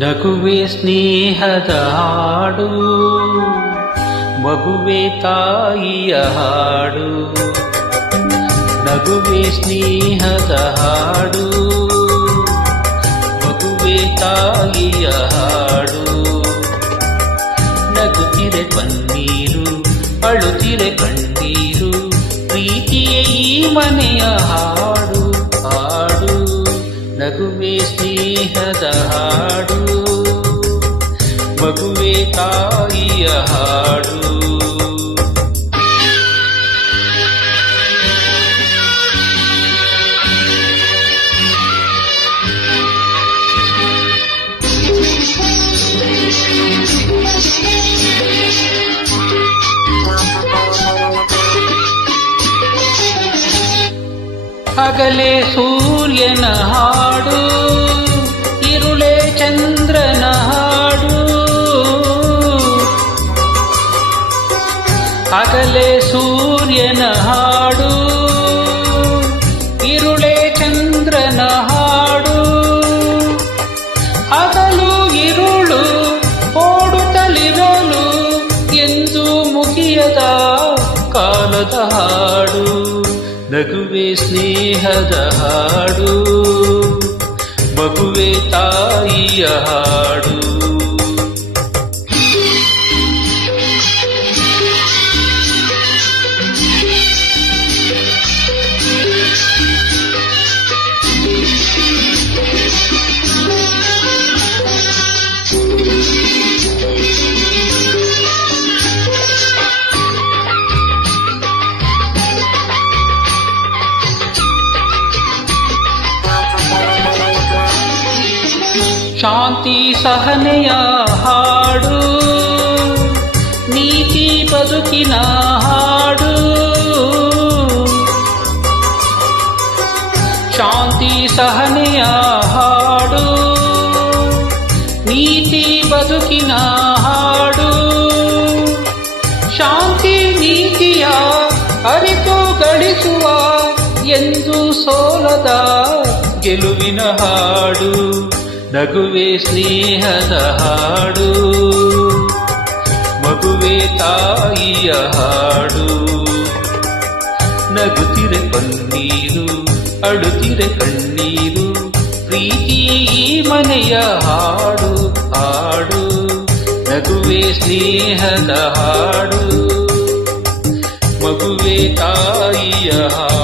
ನಗುವೆ ಸ್ನೇಹದ ಹಾಡು, ಮಗುವೆ ತಾಯಿಯ ಹಾಡು. ನಗುವೆ ಸ್ನೇಹದ ಹಾಡು, ಮಗುವೆ ತಾಯಿಯ ಹಾಡು. ನಗುತ್ತಿರೆ ಪನ್ನೀರು, ಅಳುತ್ತಿರೆ ಕಣ್ಣೀರು, ಪ್ರೀತಿಯೇ ಈ ಮನೆಯ ಹಾಡು ಹಾಡು. ನಗುವೆ ಸ್ನೇಹದ ಹಾಡು, ಮಗುವೆ ತಾಯಿಯ ಹಾಡು. ಹಗಲೇ ಸೂರ್ಯನ ಹಾಡು, ಇರುಳೇ ಚಂದ್ರನ ಹಾಡು. ಹಗಲೇ ಸೂರ್ಯನ ಹಾಡು, ಇರುಳೇ ಚಂದ್ರನ ಹಾಡು. ಹಗಲು ಇರುಳು ಓಡುತ್ತಲಿರಲು ಎಂದು ಮುಗಿಯದ ಕಾಲದ ಹಾಡು. ನಗುವೆ ಸ್ನೇಹದ ಹಾಡು, ಮಗುವೆ ತಾಯಿಯ ಹಾಡು. ಶಾಂತಿ ಸಹನೆಯ ಹಾಡು, ನೀತಿ ಬದುಕಿನ ಹಾಡು. ಶಾಂತಿ ಸಹನೆಯ ಹಾಡು, ನೀತಿ ಬದುಕಿನ ಹಾಡು. ಶಾಂತಿ ನೀತಿಯ ಅರಿತು ಗಳಿಸುವ ಎಂದು ಸೋಲದ ಗೆಲುವಿನ ಹಾಡು. ನಗುವೆ ಸ್ನೇಹದ ಹಾಡು, ಮಗುವೆ ತಾಯಿಯ ಹಾಡು. ನಗುತ್ತಿರೆ ಪನ್ನೀರು, ಅಳುತ್ತಿರೆ ಕಣ್ಣೀರು, ಪ್ರೀತಿಯೇ ಈ ಮನೆಯ ಹಾಡು ಹಾಡು. ನಗುವೆ ಸ್ನೇಹದ ಹಾಡು, ಮಗುವೆ ತಾಯಿಯ ಹಾಡು.